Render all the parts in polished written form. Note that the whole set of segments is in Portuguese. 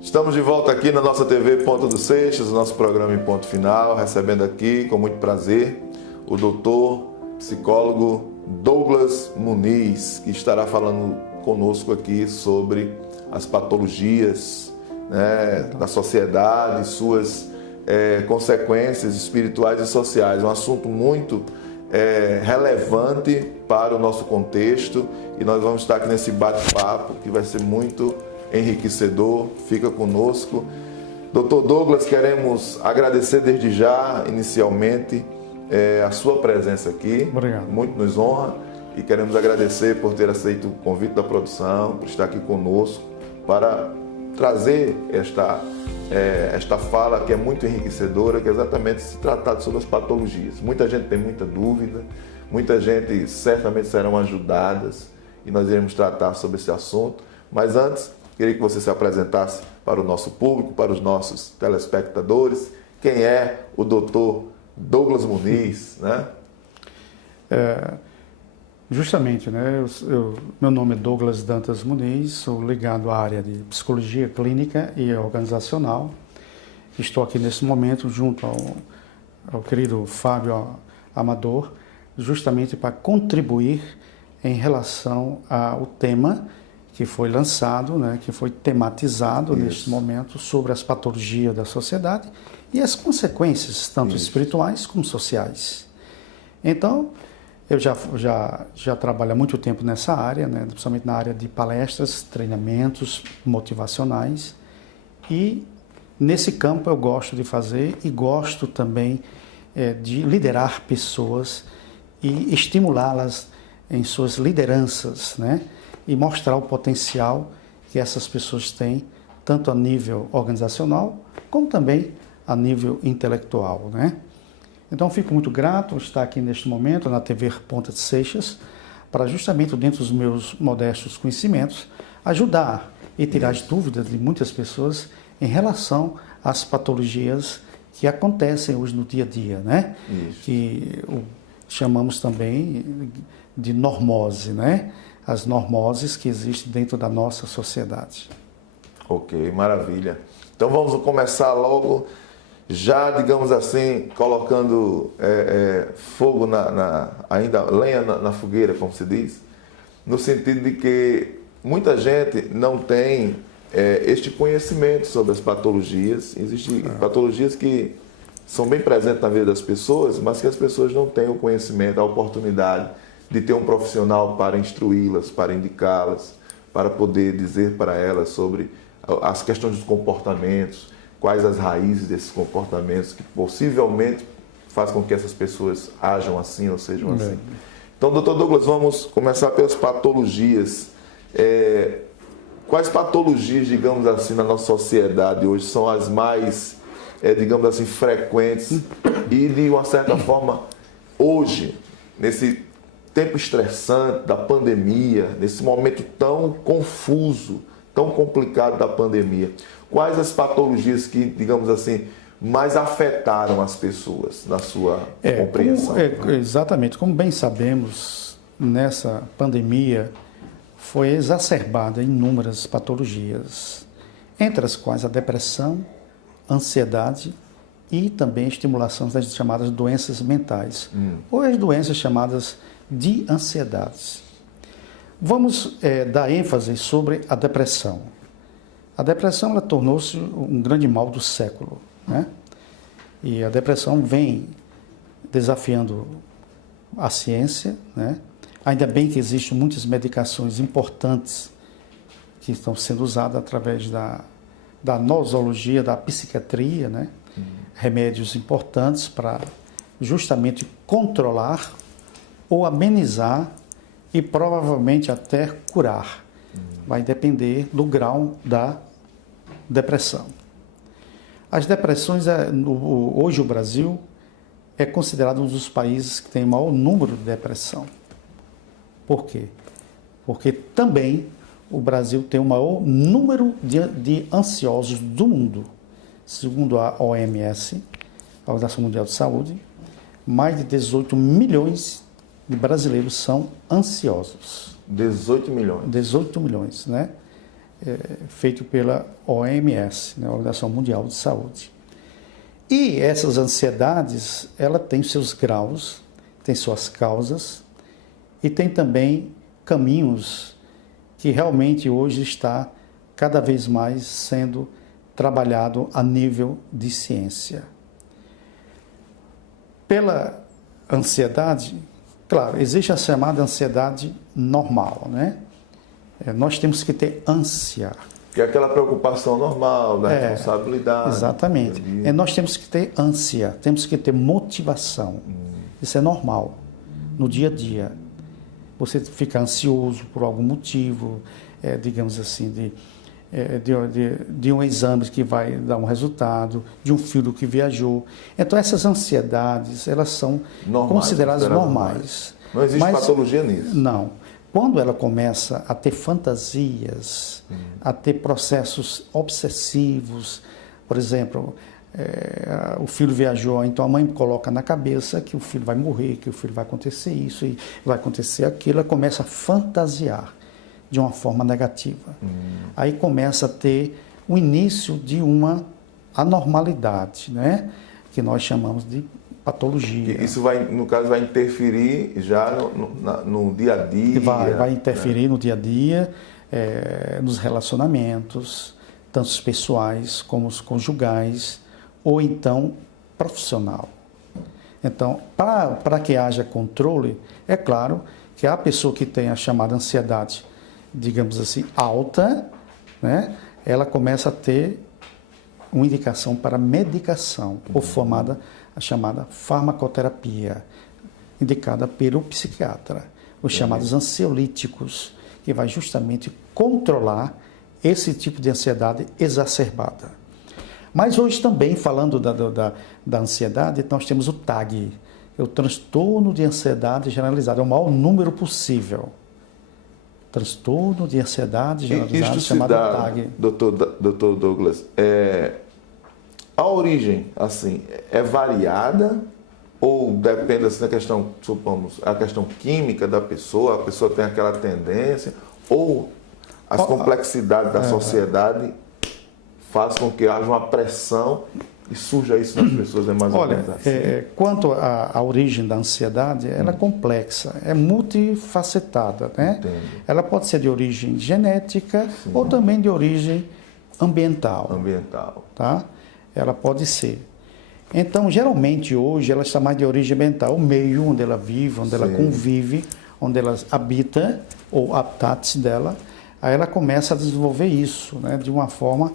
Estamos de volta aqui na nossa TV Ponta dos Seixas, nosso programa em ponto final, recebendo aqui com muito prazer o doutor psicólogo Douglas Muniz, que estará falando conosco aqui sobre as patologias, né, da sociedade, suas consequências espirituais e sociais. Um assunto muito relevante para o nosso contexto, e nós vamos estar aqui nesse bate-papo que vai ser muito enriquecedor. Fica conosco. Doutor Douglas, queremos agradecer desde já, inicialmente, a sua presença aqui. Obrigado. Muito nos honra, e queremos agradecer por ter aceito o convite da produção, por estar aqui conosco, para trazer esta fala que é muito enriquecedora, que é exatamente se tratar sobre as patologias. Muita gente tem muita dúvida, muita gente certamente serão ajudadas, e nós iremos tratar sobre esse assunto. Mas antes, queria que você se apresentasse para o nosso público, para os nossos telespectadores. Quem é o doutor Douglas Muniz, né? Justamente, né? Meu nome é Douglas Dantas Muniz, sou ligado à área de psicologia clínica e organizacional. Estou aqui nesse momento junto ao querido Fábio Amador, justamente para contribuir em relação ao tema que foi lançado, né, que foi tematizado neste momento sobre as patologias da sociedade e as consequências, tanto espirituais como sociais. Então, eu já trabalho há muito tempo nessa área, né, principalmente na área de palestras, treinamentos motivacionais, e nesse campo eu gosto de fazer e gosto também de liderar pessoas e estimulá-las em suas lideranças, né? E mostrar o potencial que essas pessoas têm, tanto a nível organizacional, como também a nível intelectual, né? Então, fico muito grato por estar aqui neste momento na TV Ponta de Seixas, para justamente, dentro dos meus modestos conhecimentos, ajudar e tirar as dúvidas de muitas pessoas em relação às patologias que acontecem hoje no dia a dia, né? Isso. Que chamamos também de normose, né? As normoses que existem dentro da nossa sociedade. Ok, maravilha. Então vamos começar logo, já, digamos assim, colocando fogo ainda lenha na fogueira, como se diz, no sentido de que muita gente não tem este conhecimento sobre as patologias. Existem patologias que são bem presentes na vida das pessoas, mas que as pessoas não têm o conhecimento, a oportunidade de ter um profissional para instruí-las, para indicá-las, para poder dizer para elas sobre as questões dos comportamentos, quais as raízes desses comportamentos que possivelmente faz com que essas pessoas ajam assim ou sejam assim. Então, doutor Douglas, vamos começar pelas patologias. Quais patologias, digamos assim, na nossa sociedade hoje são as mais, digamos assim, frequentes e, de uma certa forma, hoje, nesse tempo estressante da pandemia, nesse momento tão confuso, tão complicado da pandemia, quais as patologias que, digamos assim, mais afetaram as pessoas na sua compreensão? Exatamente. Como bem sabemos, nessa pandemia foi exacerbada inúmeras patologias, entre as quais a depressão, ansiedade e também a estimulação das chamadas doenças mentais, ou as doenças chamadas de ansiedades. Vamos dar ênfase sobre a depressão. A depressão, ela tornou-se um grande mal do século, né? E a depressão vem desafiando a ciência, né? Ainda bem que existem muitas medicações importantes que estão sendo usadas através da nosologia, da psiquiatria, né? Remédios importantes para justamente controlar ou amenizar e provavelmente até curar. Vai depender do grau da depressão. As depressões, hoje o Brasil é considerado um dos países que tem o maior número de depressão. Por quê? Porque também o Brasil tem o maior número de ansiosos do mundo. Segundo a OMS, a Organização Mundial de Saúde, mais de 18 milhões de brasileiros são ansiosos. 18 milhões. 18 milhões, né? feito pela OMS, né, Organização Mundial de Saúde. E essas ansiedades, ela tem seus graus, tem suas causas e tem também caminhos que realmente hoje está cada vez mais sendo trabalhado a nível de ciência. Pela ansiedade, claro, existe a chamada ansiedade normal, né? Nós temos que ter ânsia. Que é aquela preocupação normal, da responsabilidade. Exatamente. Nós temos que ter ânsia, temos que ter motivação. Isso é normal, no dia a dia. Você fica ansioso por algum motivo, digamos assim, de um exame que vai dar um resultado, de um filho que viajou. Então, essas ansiedades, elas são consideradas normais. Não existe patologia nisso. Não. Quando ela começa a ter fantasias, a ter processos obsessivos, por exemplo, o filho viajou, então a mãe coloca na cabeça que o filho vai morrer, que o filho vai acontecer isso e vai acontecer aquilo, ela começa a fantasiar de uma forma negativa. Aí começa a ter o início de uma anormalidade, né? Que nós chamamos de patologia. Isso vai, no caso, vai interferir já no dia a dia. Vai interferir, né, no dia a dia, nos relacionamentos, tanto os pessoais como os conjugais, ou então profissional. Então, para que haja controle, é claro que a pessoa que tem a chamada ansiedade, digamos assim, alta, né, ela começa a ter uma indicação para medicação, ou a chamada farmacoterapia, indicada pelo psiquiatra, os chamados ansiolíticos, que vai justamente controlar esse tipo de ansiedade exacerbada. Mas hoje também, falando da ansiedade, nós temos o TAG, é o transtorno de ansiedade generalizada, é o maior número possível. Transtorno de ansiedade generalizada, chamado TAG. Doutor Douglas, a origem, assim, é variada ou depende, assim, da questão, supomos, a questão química da pessoa, a pessoa tem aquela tendência, ou as complexidades da sociedade faz com que haja uma pressão e surja isso nas pessoas, é mais ou menos assim? Quanto à origem da ansiedade, ela é complexa, é multifacetada, né? Entendo. Ela pode ser de origem genética, sim, ou também de origem ambiental. Tá? Ela pode ser. Então, geralmente, hoje, ela está mais de origem ambiental, o meio onde ela vive, onde, sim, ela convive, onde ela habita, ou habitats dela, aí ela começa a desenvolver isso, né, de uma forma,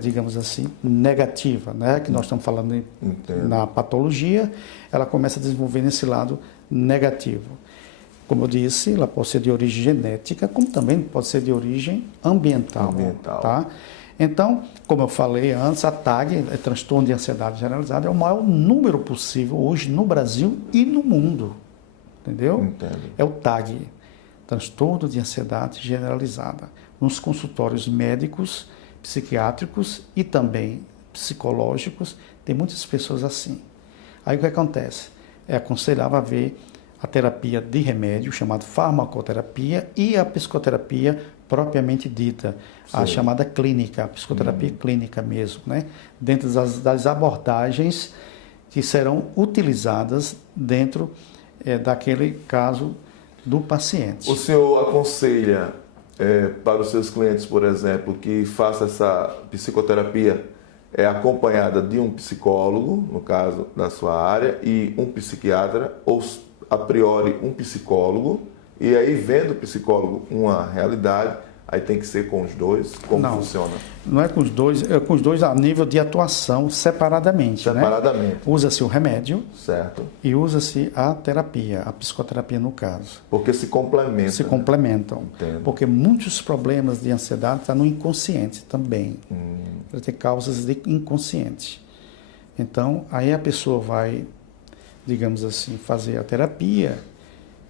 digamos assim, negativa, né, que nós estamos falando na patologia, ela começa a desenvolver nesse lado negativo. Como eu disse, ela pode ser de origem genética, como também pode ser de origem ambiental. Tá? Então, como eu falei antes, a TAG, transtorno de ansiedade generalizada, é o maior número possível hoje no Brasil e no mundo. Entendeu? Entendo. É o TAG, transtorno de ansiedade generalizada, nos consultórios médicos, psiquiátricos e também psicológicos, tem muitas pessoas assim. Aí o que acontece? É aconselhável ver a terapia de remédio, chamada farmacoterapia, e a psicoterapia propriamente dita, sim, a chamada clínica, a psicoterapia clínica mesmo, né? Dentro das abordagens que serão utilizadas dentro daquele caso do paciente. O senhor aconselha para os seus clientes, por exemplo, que faça essa psicoterapia acompanhada de um psicólogo, no caso da sua área, e um psiquiatra, ou a priori um psicólogo, e aí vendo o psicólogo uma realidade, aí tem que ser com os dois? Como funciona? Não é com os dois, é com os dois a nível de atuação separadamente. Separadamente. Né? Usa-se o remédio, certo, e usa-se a terapia, a psicoterapia no caso. Porque se complementam. Se complementam. Entendo. Porque muitos problemas de ansiedade estão no inconsciente também. Ele tem causas de inconsciente. Então, aí a pessoa vai, digamos assim, fazer a terapia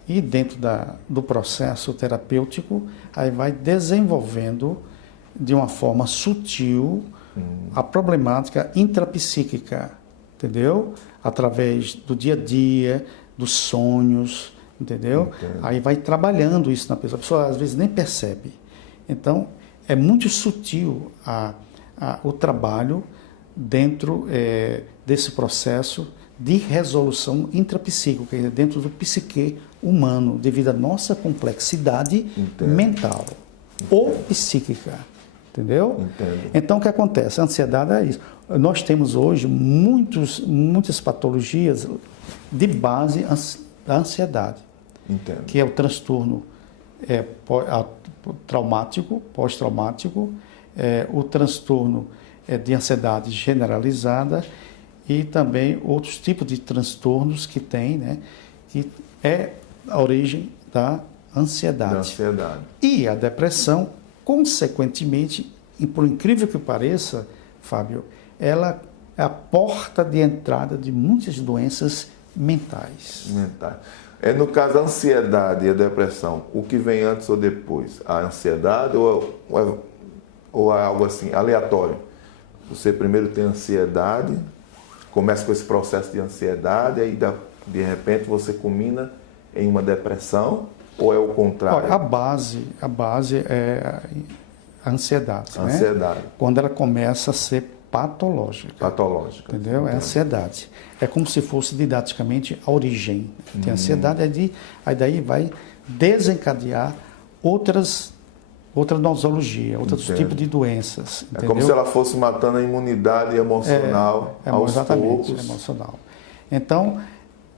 e dentro do processo terapêutico, aí vai desenvolvendo de uma forma sutil a problemática intrapsíquica, entendeu? Através do dia a dia, dos sonhos, entendeu? Entendo. Aí vai trabalhando isso na pessoa. A pessoa às vezes nem percebe. Então, é muito sutil o trabalho dentro desse processo de resolução intrapsíquica, dentro do psique humano, devido à nossa complexidade mental ou psíquica. Entendeu? Entendo. Então, o que acontece? A ansiedade é isso. Nós temos hoje muitas patologias de base da ansiedade. Entendo. Que é o transtorno traumático, pós-traumático, o transtorno de ansiedade generalizada e também outros tipos de transtornos que tem, né, que é a origem da ansiedade. E a depressão, consequentemente, e por incrível que pareça, Fábio, ela é a porta de entrada de muitas doenças mentais. No caso da ansiedade e a depressão, o que vem antes ou depois? A ansiedade ou é algo assim, aleatório? Você primeiro tem ansiedade, começa com esse processo de ansiedade, aí de repente você culmina em uma depressão, ou é o contrário? Olha, a base é a ansiedade. Ansiedade. Né? Quando ela começa a ser patológica. Patológica. Entendeu? É a ansiedade. É como se fosse didaticamente a origem. Tem ansiedade, aí daí vai desencadear outra nosologia, outros tipos de doenças. É como se ela fosse matando a imunidade emocional aos exatamente, poucos. Emocional. Então,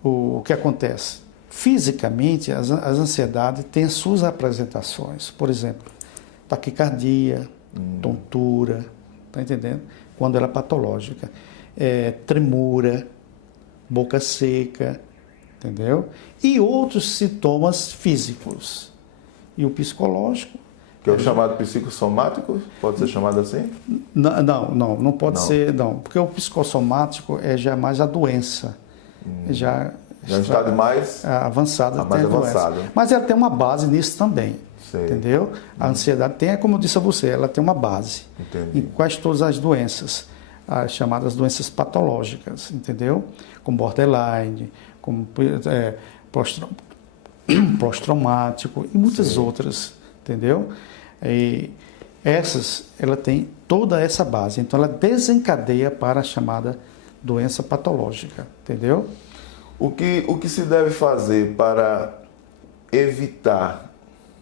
o que acontece? Fisicamente, as ansiedades têm as suas apresentações. Por exemplo, taquicardia, tontura, está entendendo? Quando ela é patológica. Tremura, boca seca, entendeu? E outros sintomas físicos. E o psicológico. Que é o chamado psicossomático? Pode ser chamado assim? Não pode ser, não. Porque o psicossomático já é mais a doença. Já é um estado mais avançado. Mais avançado. Mas ela tem uma base nisso também. Sei. Entendeu? A ansiedade tem, como eu disse a você, ela tem uma base. Entendi. Em quase todas as doenças, as chamadas doenças patológicas, entendeu? Como borderline, como pós-traumático e muitas outras, entendeu? E ela tem toda essa base. Então, ela desencadeia para a chamada doença patológica, entendeu? O que se deve fazer para evitar?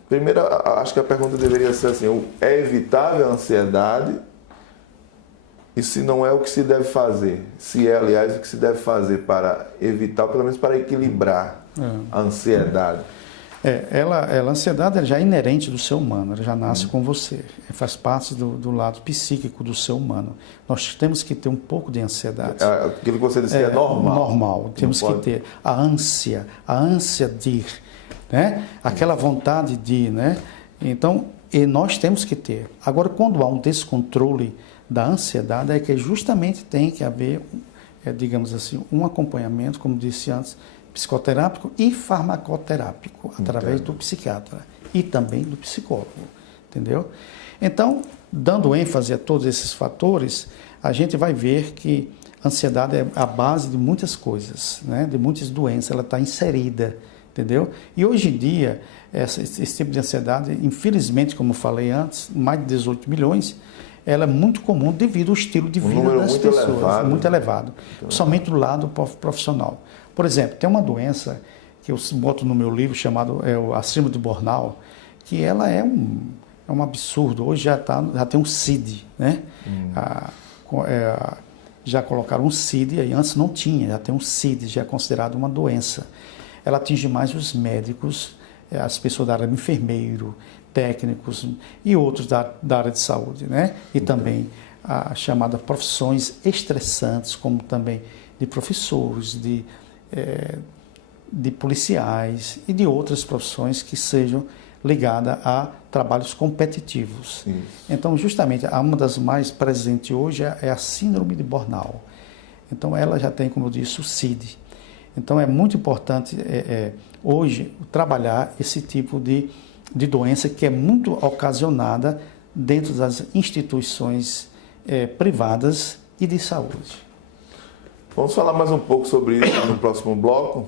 Primeiro, acho que a pergunta deveria ser assim: é evitável a ansiedade? E se não é, o que se deve fazer? Se é, aliás, o que se deve fazer para evitar, pelo menos para equilibrar a ansiedade? A ansiedade já é inerente do ser humano, ela já nasce com você, faz parte do lado psíquico do ser humano. Nós temos que ter um pouco de ansiedade. Aquilo que você disse que é normal. Normal, temos que ter a ânsia de ir, né? Aquela vontade de ir, né? Então, e nós temos que ter. Agora, quando há um descontrole da ansiedade, é que justamente tem que haver, digamos assim, um acompanhamento, como disse antes, psicoterápico e farmacoterápico, através do psiquiatra e também do psicólogo, entendeu? Então, dando ênfase a todos esses fatores, a gente vai ver que a ansiedade é a base de muitas coisas, né? De muitas doenças, ela está inserida, entendeu? E hoje em dia, esse tipo de ansiedade, infelizmente, como eu falei antes, mais de 18 milhões, ela é muito comum devido ao estilo de vida das pessoas, muito elevado, somente do lado profissional. Por exemplo, tem uma doença que eu boto no meu livro chamado a Síndrome de Bornau, que ela é um absurdo. Hoje já tem um CID, né? Já colocaram um CID, aí antes não tinha, já tem um CID, já é considerado uma doença. Ela atinge mais os médicos, as pessoas da área de enfermeiro, técnicos e outros da área de saúde, né? E também a chamada profissões estressantes, como também de professores, de policiais e de outras profissões que sejam ligadas a trabalhos competitivos. Isso. Então, justamente, uma das mais presentes hoje é a síndrome de Bornau. Então, ela já tem, como eu disse, o CID. Então, é muito importante hoje trabalhar esse tipo de doença que é muito ocasionada dentro das instituições privadas e de saúde. Vamos falar mais um pouco sobre isso no próximo bloco.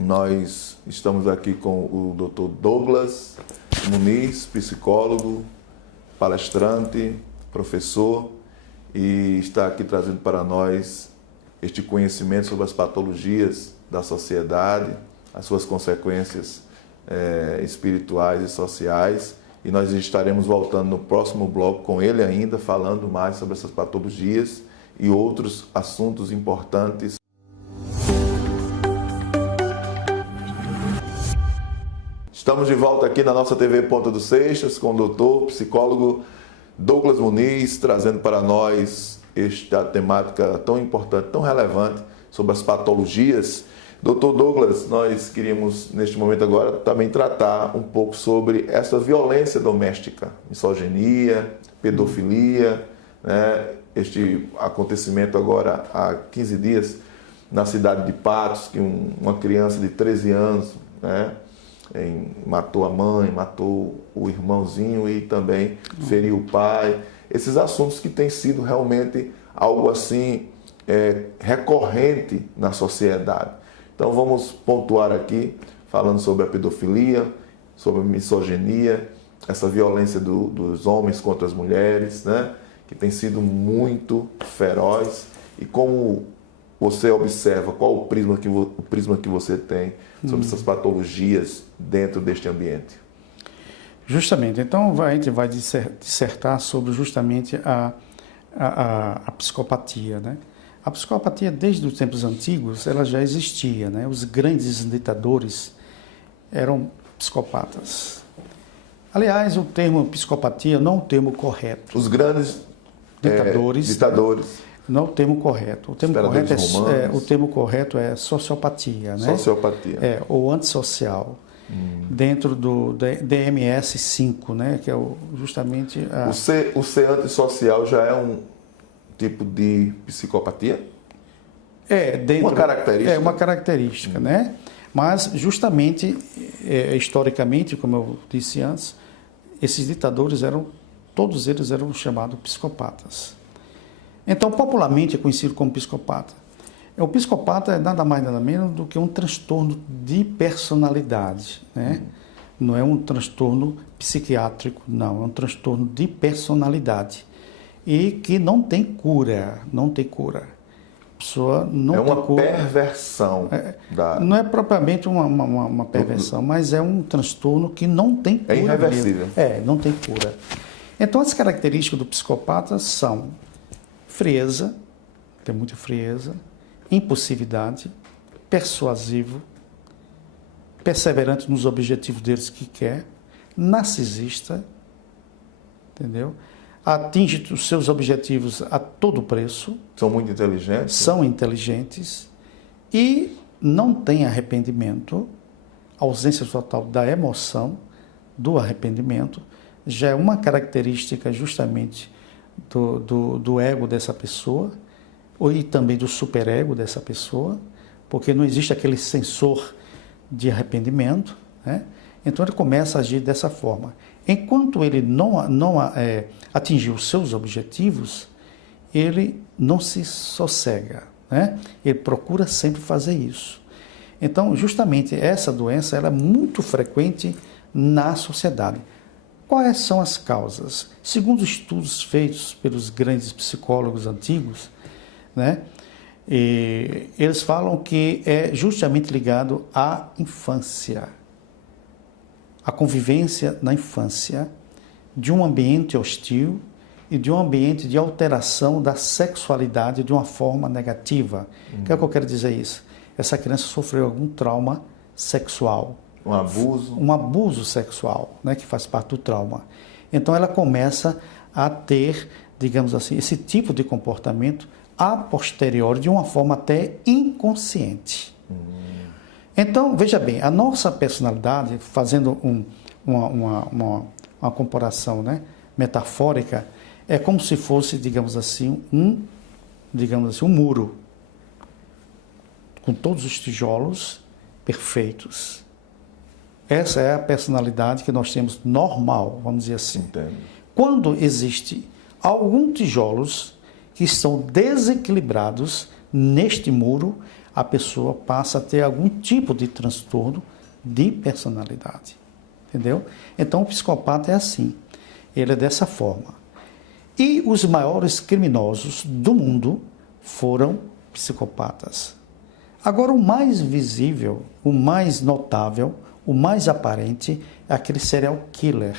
Nós estamos aqui com o Dr. Douglas Muniz, psicólogo, palestrante, professor, e está aqui trazendo para nós este conhecimento sobre as patologias da sociedade, as suas consequências espirituais e sociais. E nós estaremos voltando no próximo bloco com ele ainda, falando mais sobre essas patologias e outros assuntos importantes. Estamos de volta aqui na nossa TV Ponta dos Seixas com o doutor, psicólogo Douglas Muniz, trazendo para nós esta temática tão importante, tão relevante, sobre as patologias. Doutor Douglas, nós queríamos, neste momento agora, também tratar um pouco sobre essa violência doméstica, misoginia, pedofilia, né? Este acontecimento agora há 15 dias na cidade de Patos, que uma criança de 13 anos, né, matou a mãe, matou o irmãozinho e também feriu o pai. Esses assuntos que têm sido realmente algo assim recorrente na sociedade. Então vamos pontuar aqui, falando sobre a pedofilia, sobre a misoginia, essa violência dos homens contra as mulheres, né, que tem sido muito feroz. E como você observa, qual o prisma que você tem sobre essas patologias dentro deste ambiente? Justamente, então a gente vai dissertar sobre justamente a psicopatia, né? A psicopatia, desde os tempos antigos, ela já existia, né? Os grandes ditadores eram psicopatas. Aliás, o termo psicopatia não é o termo correto. Os grandes ditadores. Não é o termo correto. O termo correto é sociopatia, né? Sociopatia. Ou antissocial. Dentro do DMS-5, né? Que é justamente O ser antissocial já é um tipo de psicopatia? Uma característica? É uma característica, né? Mas justamente, historicamente, como eu disse antes, esses ditadores todos eles eram chamados psicopatas. Então, popularmente é conhecido como psicopata. O psicopata é nada mais nada menos do que um transtorno de personalidade, né? Não é um transtorno psiquiátrico, não, é um transtorno de personalidade e que não tem cura, não tem cura. A pessoa não tem uma cura. Perversão. Não é propriamente uma perversão, mas é um transtorno que não tem cura. É irreversível. Não tem cura. Então, as características do psicopata são frieza, tem muita frieza, impulsividade, persuasivo, perseverante nos objetivos deles que quer, narcisista, entendeu? Atinge os seus objetivos a todo preço. São muito inteligentes. São inteligentes e não tem arrependimento, ausência total da emoção, do arrependimento, já é uma característica justamente do ego dessa pessoa, e também do superego dessa pessoa, porque não existe aquele sensor de arrependimento, né? Então ele começa a agir dessa forma. Enquanto ele não atingir os seus objetivos, ele não se sossega, né? Ele procura sempre fazer isso. Então, justamente essa doença ela é muito frequente na sociedade. Quais são as causas? Segundo estudos feitos pelos grandes psicólogos antigos, né, eles falam que é justamente ligado à infância, à convivência na infância, de um ambiente hostil e de um ambiente de alteração da sexualidade de uma forma negativa. O que é que eu quero dizer isso? Essa criança sofreu algum trauma sexual. Um abuso? Um abuso sexual, né, que faz parte do trauma. Então ela começa a ter, digamos assim, esse tipo de comportamento a posteriori, de uma forma até inconsciente. Então, veja bem, a nossa personalidade, fazendo uma comparação, né, metafórica, é como se fosse, digamos assim, um muro, com todos os tijolos perfeitos. Essa é a personalidade que nós temos normal, vamos dizer assim. Entendo. Quando existe alguns tijolos que estão desequilibrados neste muro, a pessoa passa a ter algum tipo de transtorno de personalidade. Entendeu? Então, o psicopata é assim. Ele é dessa forma. E os maiores criminosos do mundo foram psicopatas. Agora, o mais visível, o mais notável, o mais aparente é aquele serial killer.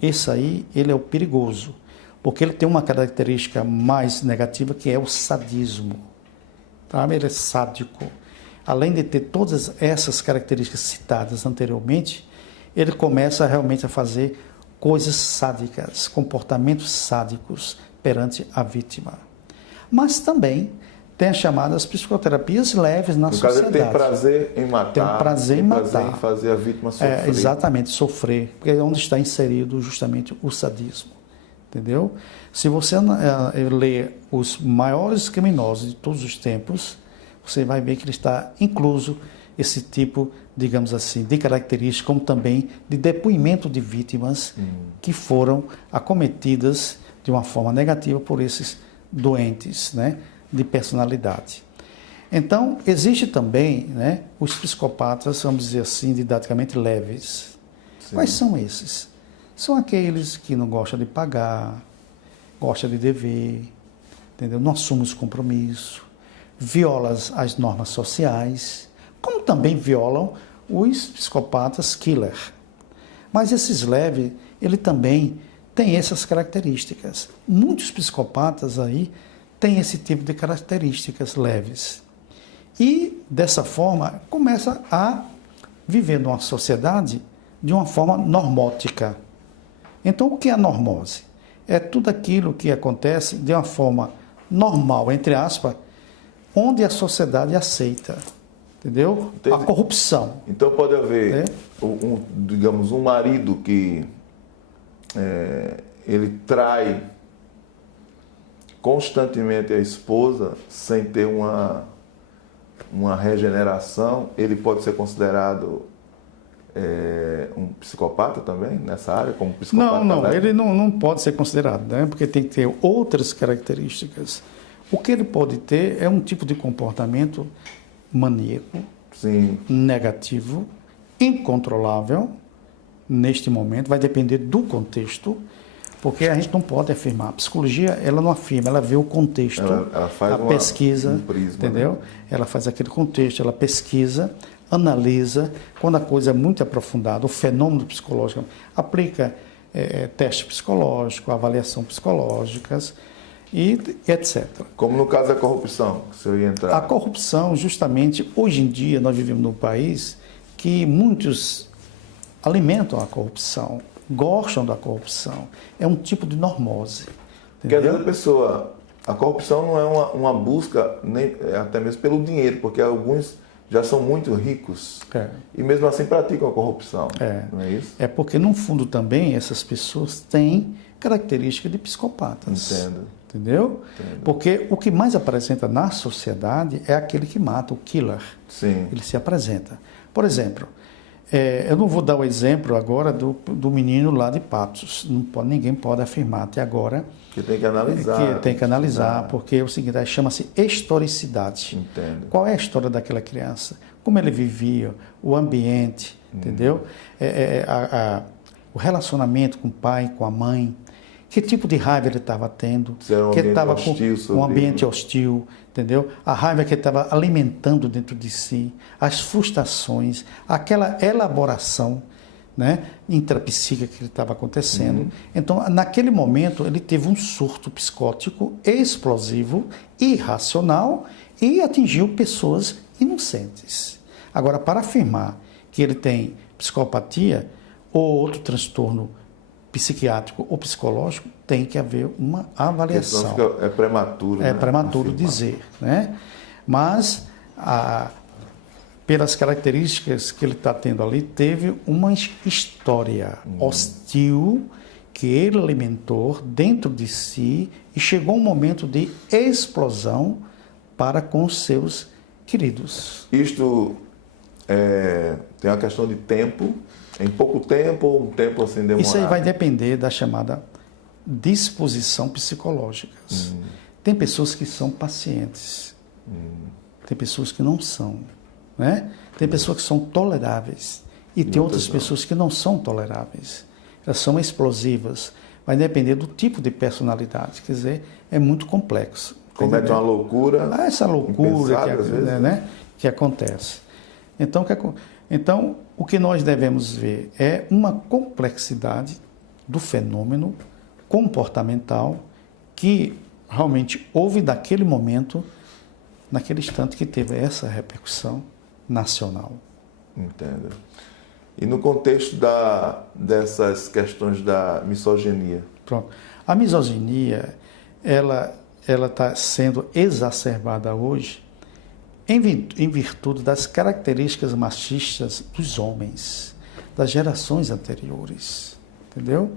Esse aí, ele é o perigoso, porque ele tem uma característica mais negativa, que é o sadismo. Tá? Ele é sádico. Além de ter todas essas características citadas anteriormente, ele começa realmente a fazer coisas sádicas, comportamentos sádicos perante a vítima. Mas também tem as chamadas psicoterapias leves na sociedade. No caso, ele tem prazer em matar. Tem um prazer em matar. Prazer em fazer a vítima sofrer. Exatamente, sofrer. Porque é onde está inserido justamente o sadismo. Entendeu? Se você ler os maiores criminosos de todos os tempos, você vai ver que ele está incluso esse tipo, digamos assim, de características, como também de depoimento de vítimas que foram acometidas de uma forma negativa por esses doentes, né, de personalidade. Então, existe também, né, os psicopatas, vamos dizer assim, didaticamente leves. Sim. Quais são esses? São aqueles que não gostam de pagar, gostam de dever, entendeu? Não assumem os compromissos, violam as normas sociais, como também violam os psicopatas killer. Mas esses leves, ele também tem essas características. Muitos psicopatas aí têm esse tipo de características leves. E, dessa forma, começa a viver numa sociedade de uma forma normótica. Então, o que é a normose? É tudo aquilo que acontece de uma forma normal, entre aspas, onde a sociedade aceita. Entendeu? Entendi. A corrupção. Então pode haver, digamos, um marido que ele trai constantemente a esposa sem ter uma regeneração. Ele pode ser considerado um psicopata também nessa área, como psicopata? Não, ele não pode ser considerado, né? Porque tem que ter outras características. O que ele pode ter é um tipo de comportamento maníaco, sim, negativo, incontrolável. Neste momento vai depender do contexto, porque a gente não pode afirmar. A psicologia, ela não afirma, ela vê o contexto, ela faz a pesquisa, um prisma, entendeu? Né? Ela faz aquele contexto, ela pesquisa, analisa. Quando a coisa é muito aprofundada, o fenômeno psicológico, aplica teste psicológico, avaliação psicológicas, e etc. Como no caso da corrupção, que você ia entrar. A corrupção, justamente, hoje em dia, nós vivemos num país que muitos alimentam a corrupção, gostam da corrupção. É um tipo de normose. Porque às vezes a corrupção não é uma busca, nem, até mesmo pelo dinheiro, porque alguns já são muito ricos e mesmo assim praticam a corrupção. Não é isso? É porque, no fundo, também, essas pessoas têm característica de psicopatas. Entendo. Entendeu? Entendo. Porque o que mais apresenta na sociedade é aquele que mata, o killer. Sim. Ele se apresenta. Por exemplo, eu não vou dar o exemplo agora do menino lá de Patos. Ninguém pode afirmar até agora. Que tem que analisar. Que tem que analisar, porque é o seguinte, chama-se historicidade. Entendo. Qual é a história daquela criança? Como ele vivia, o ambiente, entendeu? O relacionamento com o pai, com a mãe. Que tipo de raiva ele estava tendo? Se era um que ele estava hostil, com um ambiente hostil, entendeu? A raiva que ele estava alimentando dentro de si, as frustrações, aquela elaboração, né, intrapsíquica que estava acontecendo. Então, naquele momento, ele teve um surto psicótico explosivo, irracional e atingiu pessoas inocentes. Agora, para afirmar que ele tem psicopatia ou outro transtorno psiquiátrico ou psicológico, tem que haver uma avaliação. É prematuro. É prematuro dizer, né? Mas, pelas características que ele está tendo ali, teve uma história hostil que ele alimentou dentro de si e chegou um momento de explosão para com os seus queridos. Isto tem uma questão de tempo. Em pouco tempo ou um tempo assim demorado? Isso aí vai depender da chamada disposição psicológica. Tem pessoas que são pacientes, tem pessoas que não são, né? Tem pessoas que são toleráveis e tem outras pessoas que não são toleráveis. elas são explosivas. Vai depender do tipo de personalidade, quer dizer, é muito complexo. Comete uma loucura. Essa loucura que acontece. Então, o que nós devemos ver é uma complexidade do fenômeno comportamental que realmente houve naquele momento, naquele instante que teve essa repercussão nacional. Entendo. E no contexto dessas questões da misoginia? Pronto. A misoginia, ela está sendo exacerbada hoje em virtude das características machistas dos homens, das gerações anteriores, entendeu?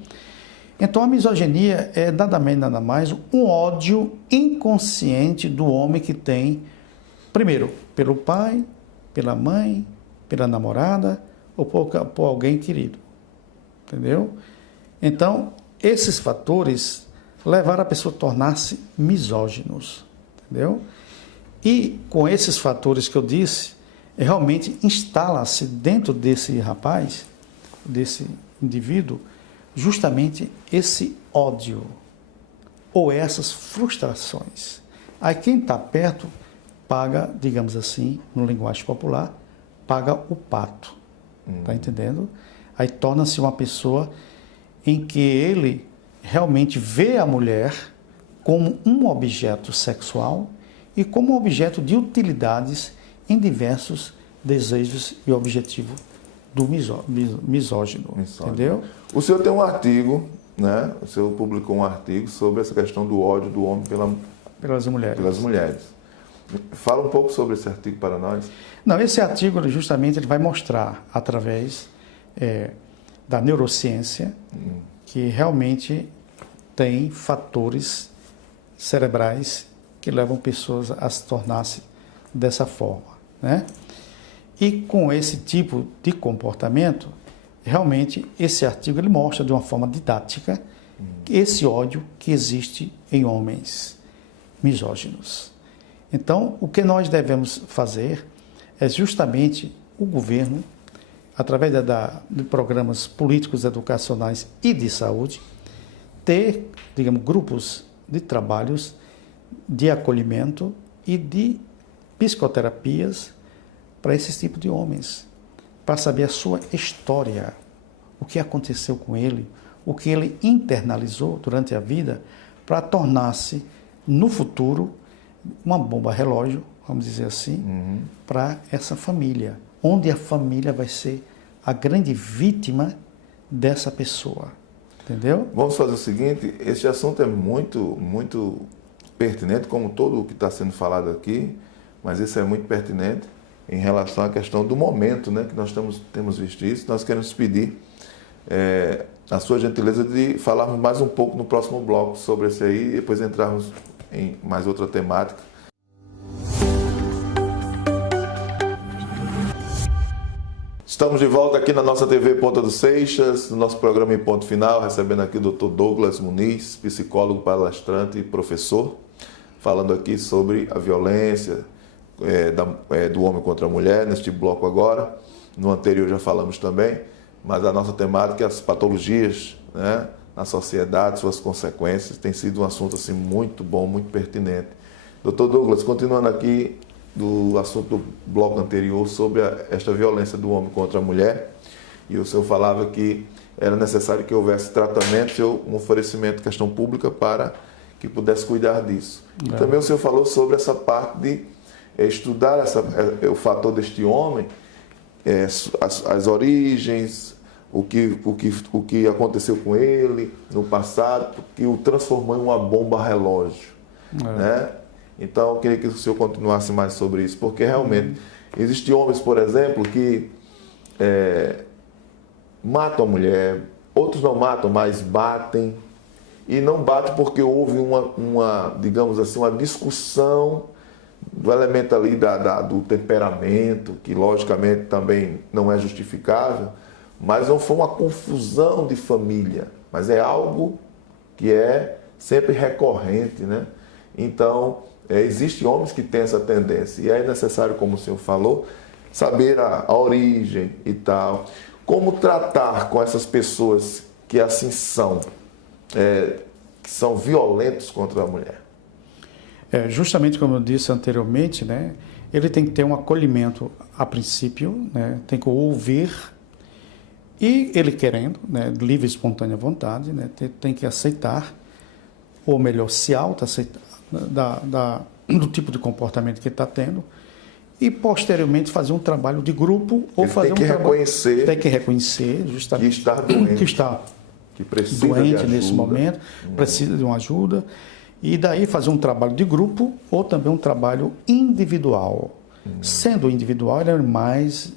Então a misoginia é nada menos, nada mais um ódio inconsciente do homem que tem, primeiro, pelo pai, pela mãe, pela namorada ou por alguém querido, entendeu? Então, esses fatores levaram a pessoa a tornar-se misóginos, entendeu? E com esses fatores que eu disse, realmente instala-se dentro desse rapaz, desse indivíduo, justamente esse ódio ou essas frustrações. Aí quem está perto paga, digamos assim, no linguagem popular, paga o pato. Está entendendo? Aí torna-se uma pessoa em que ele realmente vê a mulher como um objeto sexual e como um objeto de utilidades em diversos desejos e objetivos do misógino. Entendeu? O senhor tem um artigo, né? O senhor publicou um artigo sobre essa questão do ódio do homem pelas mulheres. Fala um pouco sobre esse artigo para nós. Não, esse artigo justamente ele vai mostrar através da neurociência que realmente tem fatores cerebrais que levam pessoas a se tornar-se dessa forma, né? E com esse tipo de comportamento, realmente esse artigo ele mostra de uma forma didática esse ódio que existe em homens misóginos. Então, o que nós devemos fazer é justamente o governo, através de programas políticos, educacionais e de saúde, ter, digamos, grupos de trabalhos de acolhimento e de psicoterapias para esse tipo de homens, para saber a sua história, o que aconteceu com ele, o que ele internalizou durante a vida, para tornar-se, no futuro, uma bomba relógio, vamos dizer assim, para essa família, onde a família vai ser a grande vítima dessa pessoa, entendeu? Vamos fazer o seguinte, esse assunto é muito pertinente, como todo o que está sendo falado aqui, mas esse é muito pertinente em relação à questão do momento, né, que nós temos visto isso. Nós queremos pedir a sua gentileza de falarmos mais um pouco no próximo bloco sobre esse aí e depois entrarmos em mais outra temática. Estamos de volta aqui na nossa TV Ponta dos Seixas, no nosso programa Em Ponto Final, recebendo aqui o Dr. Douglas Muniz, psicólogo, palestrante e professor, falando aqui sobre a violência do homem contra a mulher, neste bloco agora. No anterior já falamos também, mas a nossa temática é as patologias, né, na sociedade, suas consequências, tem sido um assunto assim, muito bom, muito pertinente. Dr. Douglas, continuando aqui do assunto do bloco anterior sobre esta violência do homem contra a mulher, e o senhor falava que era necessário que houvesse tratamento e um oferecimento de questão pública para que pudesse cuidar disso. E também o senhor falou sobre essa parte de estudar o fator deste homem, as origens, o que aconteceu com ele no passado, que o transformou em uma bomba relógio, né? Então, eu queria que o senhor continuasse mais sobre isso, porque realmente existem homens, por exemplo, que matam a mulher, outros não matam, mas batem, e não batem porque houve digamos assim, uma discussão do elemento ali do temperamento, que logicamente também não é justificável, mas não foi uma confusão de família, mas é algo que é sempre recorrente, né? Então, existem homens que têm essa tendência, e é necessário, como o senhor falou, saber a origem e tal. Como tratar com essas pessoas que assim são, que são violentos contra a mulher? Justamente como eu disse anteriormente, né, ele tem que ter um acolhimento a princípio, né, tem que ouvir, e ele querendo, né, livre e espontânea vontade, né, tem que aceitar, ou melhor, se auto-aceitar do tipo de comportamento que ele está tendo, e posteriormente fazer um trabalho de grupo, ou ele fazer tem que reconhecer, tem que reconhecer justamente que está doente, que está que precisa doente de nesse momento, precisa de uma ajuda, e daí fazer um trabalho de grupo ou também um trabalho individual. Sendo individual, ele é mais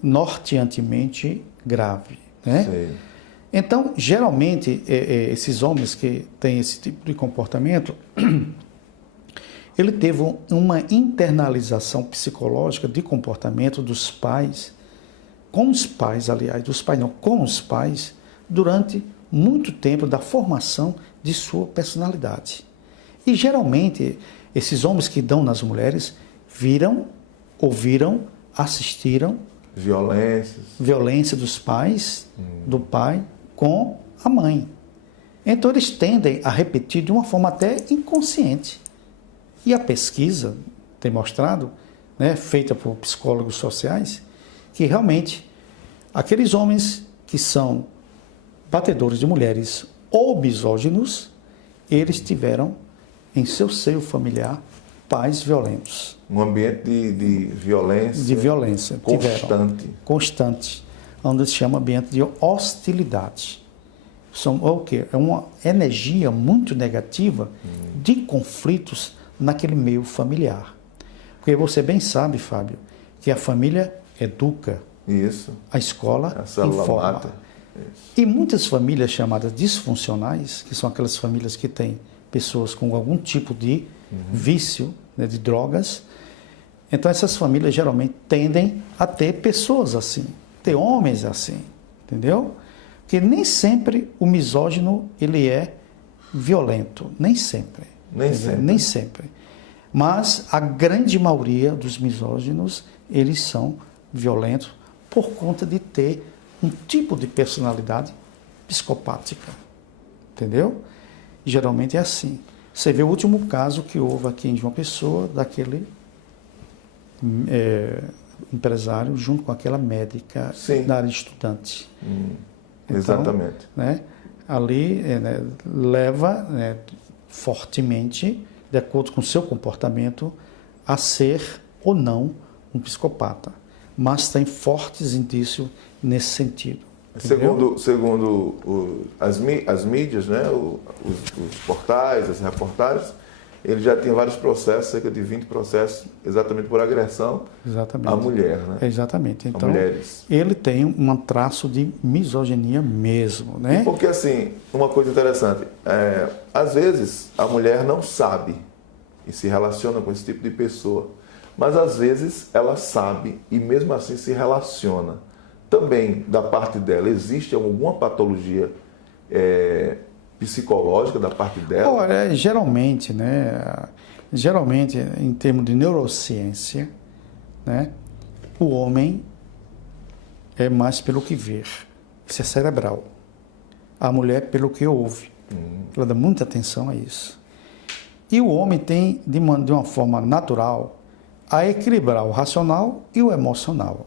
norteantemente grave, né? Sim. Então, geralmente, esses homens que têm esse tipo de comportamento, ele teve uma internalização psicológica de comportamento dos pais, com os pais, aliás, dos pais não, com os pais, durante muito tempo da formação de sua personalidade. E geralmente, esses homens que dão nas mulheres viram, ouviram, assistiram violência dos pais, do pai com a mãe. Então, eles tendem a repetir de uma forma até inconsciente. E a pesquisa tem mostrado, né, feita por psicólogos sociais, que realmente aqueles homens que são batedores de mulheres ou misóginos, eles tiveram em seu seio familiar pais violentos. Um ambiente de violência. De violência. Constante. Onde se chama ambiente de hostilidade. O quê? É uma energia muito negativa de conflitos naquele meio familiar. Porque você bem sabe, Fábio, que a família educa. Isso. A escola a informa. Mata. E muitas famílias chamadas disfuncionais, que são aquelas famílias que têm pessoas com algum tipo de vício, né, de drogas, então essas famílias geralmente tendem a ter pessoas assim, ter homens assim, entendeu? Porque nem sempre o misógino ele é violento, nem sempre. Nem sempre. Mas a grande maioria dos misóginos, eles são violentos por conta de ter um tipo de personalidade psicopática, entendeu? Geralmente é assim. Você vê o último caso que houve aqui em João Pessoa, daquele empresário junto com aquela médica da área estudante. Então, exatamente. Né, ali leva fortemente, de acordo com o seu comportamento, a ser ou não um psicopata. Mas tem fortes indícios nesse sentido. Segundo as mídias, né, os portais, as reportagens, ele já tem vários processos, cerca de 20 processos, exatamente por agressão à mulher. Né? Exatamente. Então, mulheres. Ele tem um traço de misoginia mesmo. Né? E porque, assim, uma coisa interessante, às vezes a mulher não sabe e se relaciona com esse tipo de pessoa, mas às vezes ela sabe e mesmo assim se relaciona. Também, da parte dela, existe alguma patologia psicológica da parte dela? Olha, geralmente, em termos de neurociência, né, o homem é mais pelo que vê. Isso é cerebral. A mulher pelo que ouve. Ela dá muita atenção a isso. E o homem tem, de uma forma natural, a equilibrar o racional e o emocional.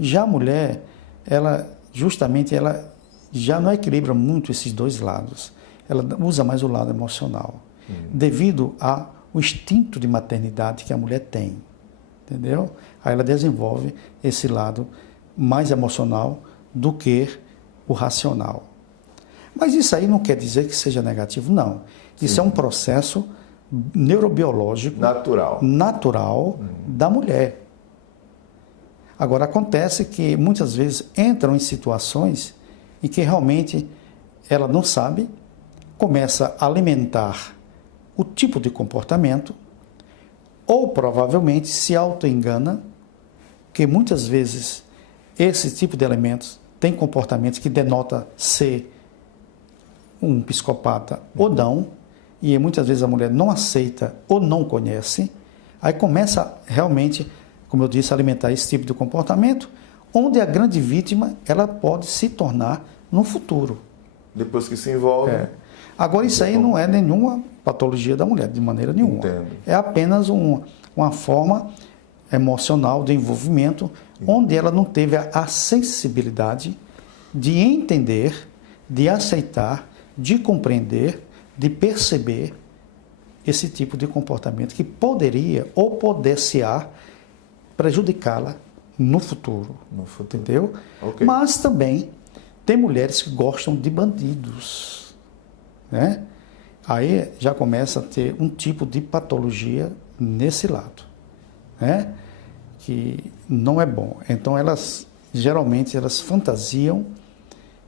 Já a mulher, ela já não equilibra muito esses dois lados. Ela usa mais o lado emocional, devido ao instinto de maternidade que a mulher tem, entendeu? Aí ela desenvolve esse lado mais emocional do que o racional. Mas isso aí não quer dizer que seja negativo, não. Isso é um processo neurobiológico natural da mulher. Agora, acontece que muitas vezes entram em situações em que realmente ela não sabe, começa a alimentar o tipo de comportamento, ou provavelmente se auto-engana, que muitas vezes esse tipo de elementos tem comportamentos que denota ser um psicopata ou não, e muitas vezes a mulher não aceita ou não conhece, aí começa realmente, como eu disse, a alimentar esse tipo de comportamento, onde a grande vítima ela pode se tornar no futuro. Depois que se envolve. Agora, isso aí não é nenhuma patologia da mulher, de maneira nenhuma. Entendo. É apenas uma forma emocional de envolvimento, onde ela não teve a sensibilidade de entender, de aceitar, de compreender, de perceber esse tipo de comportamento que poderia ou poder-se-á prejudicá-la no futuro. Entendeu? Okay. Mas também tem mulheres que gostam de bandidos, né? Aí já começa a ter um tipo de patologia nesse lado, né? Que não é bom. Então geralmente elas fantasiam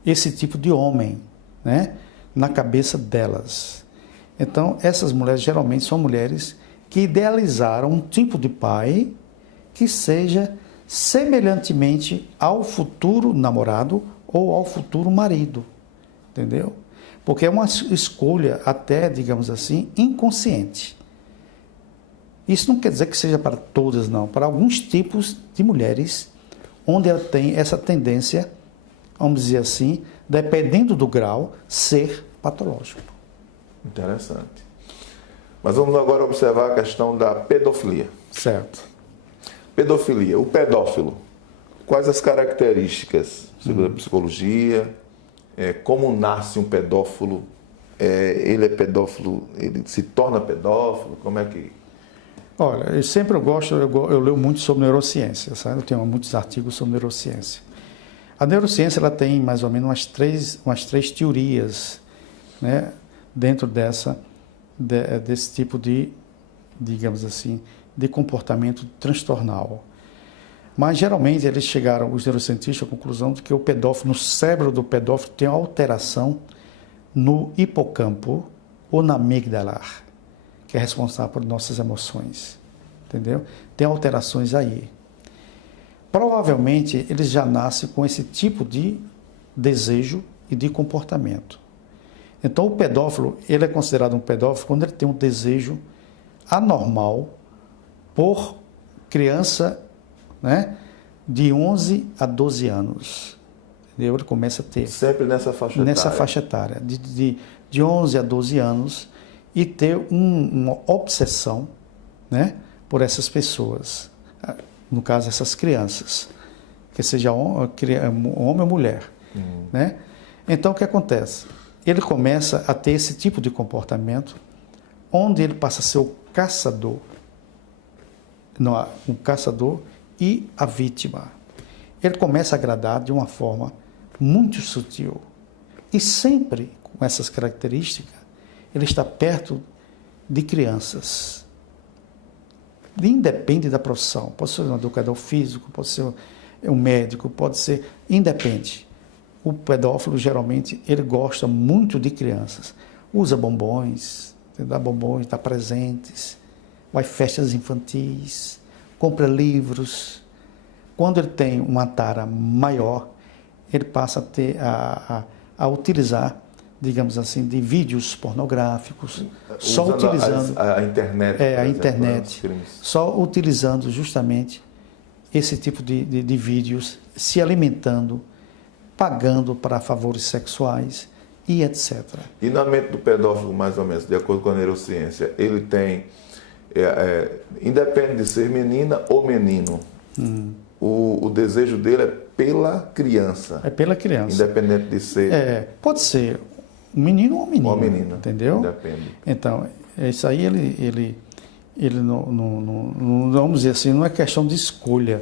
esse tipo de homem, né? Na cabeça delas. Então essas mulheres geralmente são mulheres que idealizaram um tipo de pai que seja semelhantemente ao futuro namorado ou ao futuro marido, entendeu? Porque é uma escolha até, digamos assim, inconsciente. Isso não quer dizer que seja para todas, não. Para alguns tipos de mulheres, onde ela tem essa tendência, vamos dizer assim, dependendo do grau, ser patológico. Interessante. Mas vamos agora observar a questão da pedofilia. Certo. Pedofilia, o pedófilo. Quais as características, segundo a psicologia? Como nasce um pedófilo? Ele é pedófilo, ele se torna pedófilo? Como é que... Olha, eu leio muito sobre neurociência, sabe? Eu tenho muitos artigos sobre neurociência. A neurociência ela tem mais ou menos umas três teorias, né, dentro desse tipo de, digamos assim, de comportamento transtornal. Mas geralmente os neurocientistas, à conclusão de que no cérebro do pedófilo tem uma alteração no hipocampo ou na amígdala, que é responsável por nossas emoções, entendeu? Tem alterações aí. Provavelmente eles já nascem com esse tipo de desejo e de comportamento. Então o pedófilo, ele é considerado um pedófilo quando ele tem um desejo anormal por criança, né, de 11 a 12 anos. Entendeu? Ele começa a ter... Sempre nessa faixa etária. Nessa faixa etária, de 11 a 12 anos, e ter uma obsessão, né, por essas pessoas. No caso, essas crianças. Que seja homem ou mulher. Né? Então, o que acontece? Ele começa a ter esse tipo de comportamento, onde ele passa a ser o caçador. Um caçador e a vítima. Ele começa a agradar de uma forma muito sutil. E sempre com essas características, ele está perto de crianças. Independe da profissão. Pode ser um educador físico, pode ser um médico, pode ser independente. O pedófilo, geralmente, ele gosta muito de crianças. Usa bombons, dá bombons, dá presentes, vai a festas infantis, compra livros. Quando ele tem uma tara maior, ele passa a ter a utilizar, digamos assim, de vídeos pornográficos, só utilizando a internet. A internet, só utilizando justamente esse tipo de vídeos, se alimentando, pagando para favores sexuais e etc. E na mente do pedófilo, mais ou menos, de acordo com a neurociência, ele tem, independe de ser menina ou menino, o desejo dele é pela criança. É pela criança. Independente de ser... pode ser um menino ou uma menina. Ou menina. Entendeu? Depende. Então, isso aí ele não, vamos dizer assim, não é questão de escolha,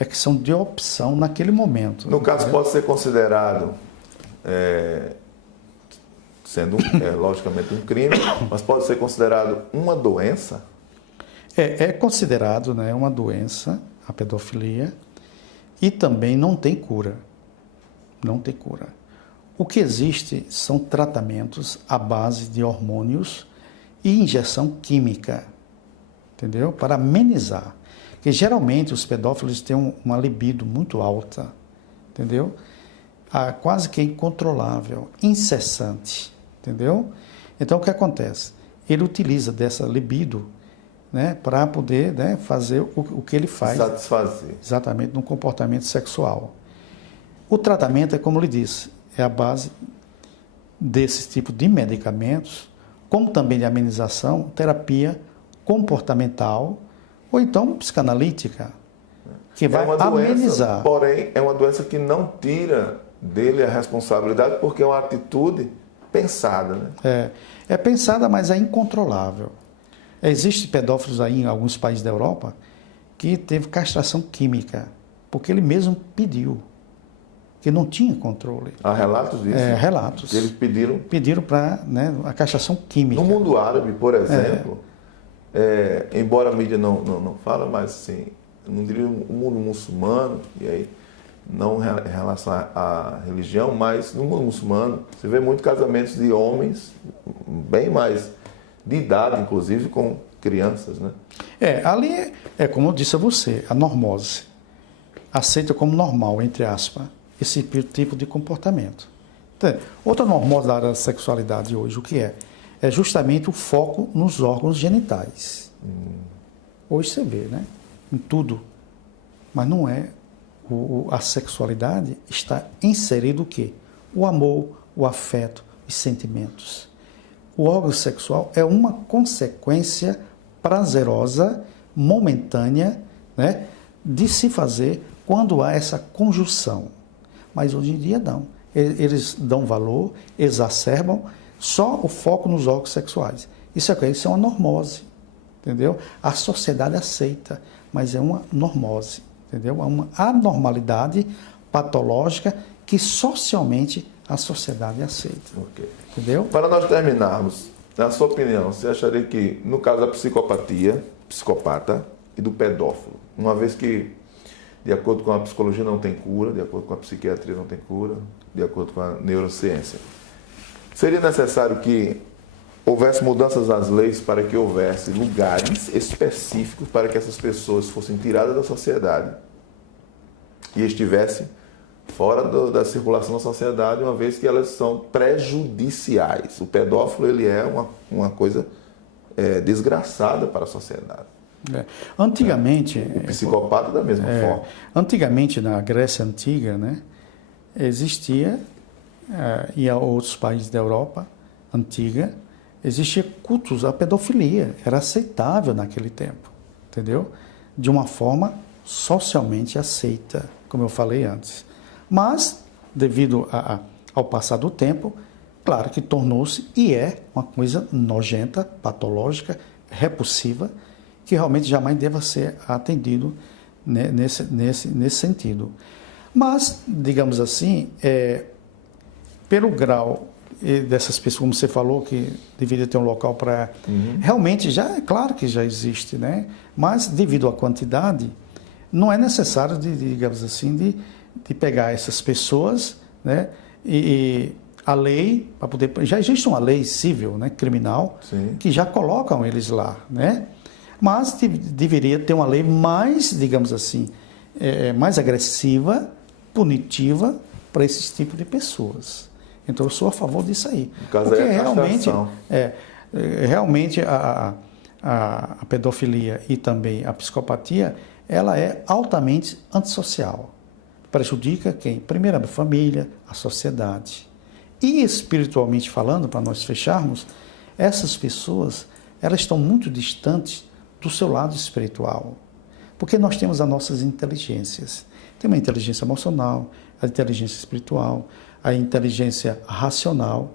é questão de opção naquele momento. No caso, pode ser considerado, sendo logicamente um crime, mas pode ser considerado uma doença? É considerado, né, uma doença, a pedofilia, e também não tem cura. Não tem cura. O que existe são tratamentos à base de hormônios e injeção química, entendeu? Para amenizar. Porque geralmente os pedófilos têm uma libido muito alta, entendeu? Quase que incontrolável, incessante, entendeu? Então o que acontece? Ele utiliza dessa libido, né, para poder, né, fazer o que ele faz. Satisfazer. Exatamente, no comportamento sexual. O tratamento é como eu lhe disse, é a base desse tipo de medicamentos, como também de amenização, terapia comportamental ou então psicanalítica, que vai uma doença, amenizar. Porém, é uma doença que não tira dele a responsabilidade, porque é uma atitude pensada, né? É pensada, mas é incontrolável. Existem pedófilos aí em alguns países da Europa que teve castração química, porque ele mesmo pediu, que não tinha controle. Há relatos disso? Relatos. Que eles pediram. Pediram para, né, a castração química. No mundo árabe, por exemplo, embora a mídia não fala, mas assim, não diria o mundo muçulmano, e aí não em relação à religião, mas no mundo muçulmano você vê muitos casamentos de homens bem mais de idade, inclusive com crianças, né? Ali é como eu disse a você, a normose. Aceita como normal, entre aspas, esse tipo de comportamento. Então, outra normose da área da sexualidade hoje, o que é? É justamente o foco nos órgãos genitais. Hoje você vê, né? Em tudo. Mas não é. A sexualidade está inserido o quê? O amor, o afeto, os sentimentos. O órgão sexual é uma consequência prazerosa, momentânea, né, de se fazer quando há essa conjunção. Mas hoje em dia não. Eles dão valor, exacerbam só o foco nos órgãos sexuais. Isso é uma normose, entendeu? A sociedade aceita, mas é uma normose, entendeu? É uma anormalidade patológica que socialmente a sociedade aceita. Okay. Entendeu? Para nós terminarmos, na sua opinião, você acharia que, no caso da psicopatia, psicopata e do pedófilo, uma vez que, de acordo com a psicologia, não tem cura, de acordo com a psiquiatria, não tem cura, de acordo com a neurociência, seria necessário que houvesse mudanças nas leis para que houvesse lugares específicos para que essas pessoas fossem tiradas da sociedade e estivessem fora da circulação da sociedade, uma vez que elas são prejudiciais. O pedófilo, ele é uma coisa desgraçada para a sociedade. Antigamente... O psicopata da mesma forma. Antigamente, na Grécia Antiga, né, existia, e a outros países da Europa Antiga, existia cultos à pedofilia. Era aceitável naquele tempo, entendeu? De uma forma socialmente aceita, como eu falei antes. Mas, devido ao passar do tempo, claro que tornou-se e é uma coisa nojenta, patológica, repulsiva, que realmente jamais deva ser atendido, né, nesse sentido. Mas, digamos assim, pelo grau dessas pessoas, como você falou, que deveria ter um local para... Realmente, já é claro que já existe, né? Mas, devido à quantidade, não é necessário, digamos assim, de pegar essas pessoas, né? E a lei, para poder... Já existe uma lei civil, né, criminal, Sim, que já colocam eles lá, né? Mas deveria ter uma lei mais, digamos assim, mais agressiva, punitiva para esse tipo de pessoas. Então, eu sou a favor disso aí. no caso Porque é a castração. realmente a pedofilia e também a psicopatia, ela é altamente antissocial. Prejudica quem? Primeiro, a família, a sociedade. E espiritualmente falando, para nós fecharmos, essas pessoas, elas estão muito distantes do seu lado espiritual. Porque nós temos as nossas inteligências. Tem uma inteligência emocional, a inteligência espiritual, a inteligência racional,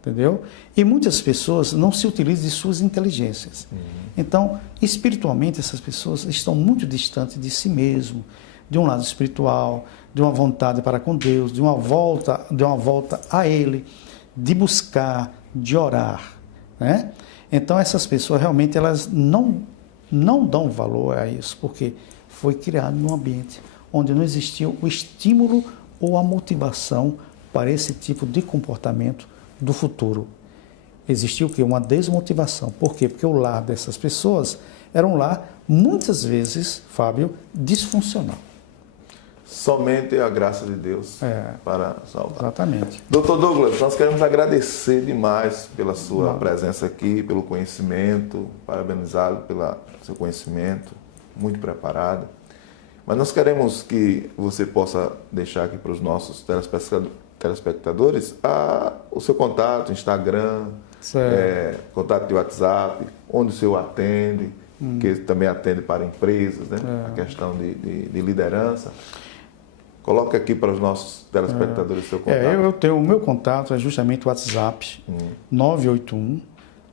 entendeu? E muitas pessoas não se utilizam de suas inteligências. Então, espiritualmente, essas pessoas estão muito distantes de si mesmo, de um lado espiritual, de uma vontade para com Deus, de uma volta a Ele, de buscar, de orar, né? Então, essas pessoas realmente elas não dão valor a isso, porque foi criado num ambiente onde não existia o estímulo ou a motivação para esse tipo de comportamento do futuro. Existiu o quê? Uma desmotivação. Por quê? Porque o lar dessas pessoas era um lar, muitas vezes, Fábio, disfuncional. Somente a graça de Deus para salvar. Exatamente. Doutor Douglas, nós queremos agradecer demais pela sua presença aqui, pelo conhecimento, parabenizá-lo pelo seu conhecimento, muito preparado. Mas nós queremos que você possa deixar aqui para os nossos telespectadores o seu contato, Instagram, contato de WhatsApp, onde o senhor atende, que também atende para empresas, né? A questão de liderança. Coloque aqui para os nossos telespectadores o seu contato. Eu tenho o meu contato, é justamente o WhatsApp, 981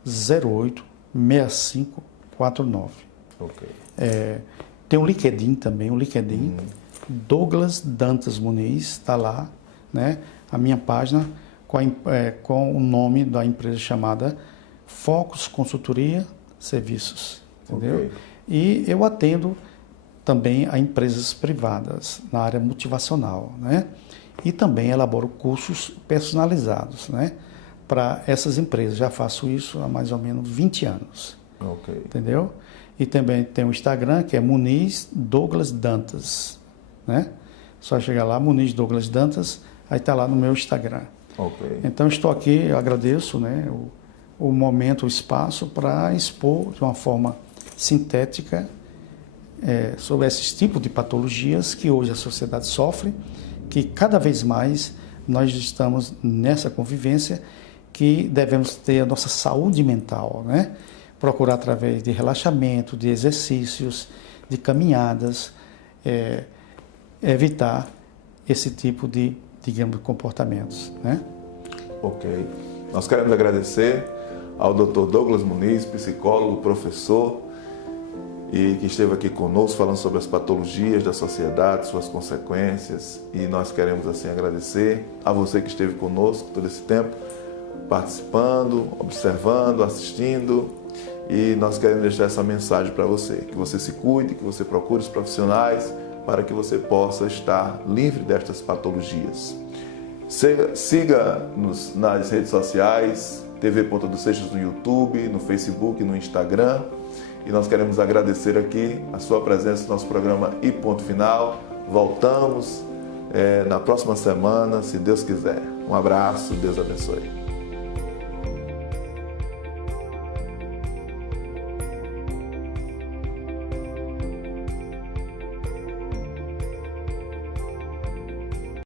08 6549. Ok. Tem o LinkedIn também, Douglas Dantas Muniz, está lá, né? A minha página com o nome da empresa chamada Focus Consultoria Serviços, entendeu? Okay. E eu atendo também a empresas privadas na área motivacional, né? E também elaboro cursos personalizados, né? Para essas empresas. Já faço isso há mais ou menos 20 anos, entendeu? E também tem o Instagram, que é Muniz Douglas Dantas, né? Só chegar lá, Muniz Douglas Dantas, aí está lá no meu Instagram. Então estou aqui, eu agradeço, né, o momento, o espaço para expor de uma forma sintética sobre esses tipos de patologias que hoje a sociedade sofre, que cada vez mais nós estamos nessa convivência, que devemos ter a nossa saúde mental, né? Procurar através de relaxamento, de exercícios, de caminhadas, evitar esse tipo de, digamos, comportamentos, né? Ok. Nós queremos agradecer ao Dr. Douglas Muniz, psicólogo, professor, e que esteve aqui conosco falando sobre as patologias da sociedade, suas consequências, e nós queremos assim agradecer a você que esteve conosco todo esse tempo, participando, observando, assistindo, e nós queremos deixar essa mensagem para você, que você se cuide, que você procure os profissionais para que você possa estar livre destas patologias. Siga-nos nas redes sociais, TV Ponta dos Seixos no YouTube, no Facebook, no Instagram, e nós queremos agradecer aqui a sua presença no nosso programa E Ponto Final. Voltamos na próxima semana, se Deus quiser. Um abraço, Deus abençoe.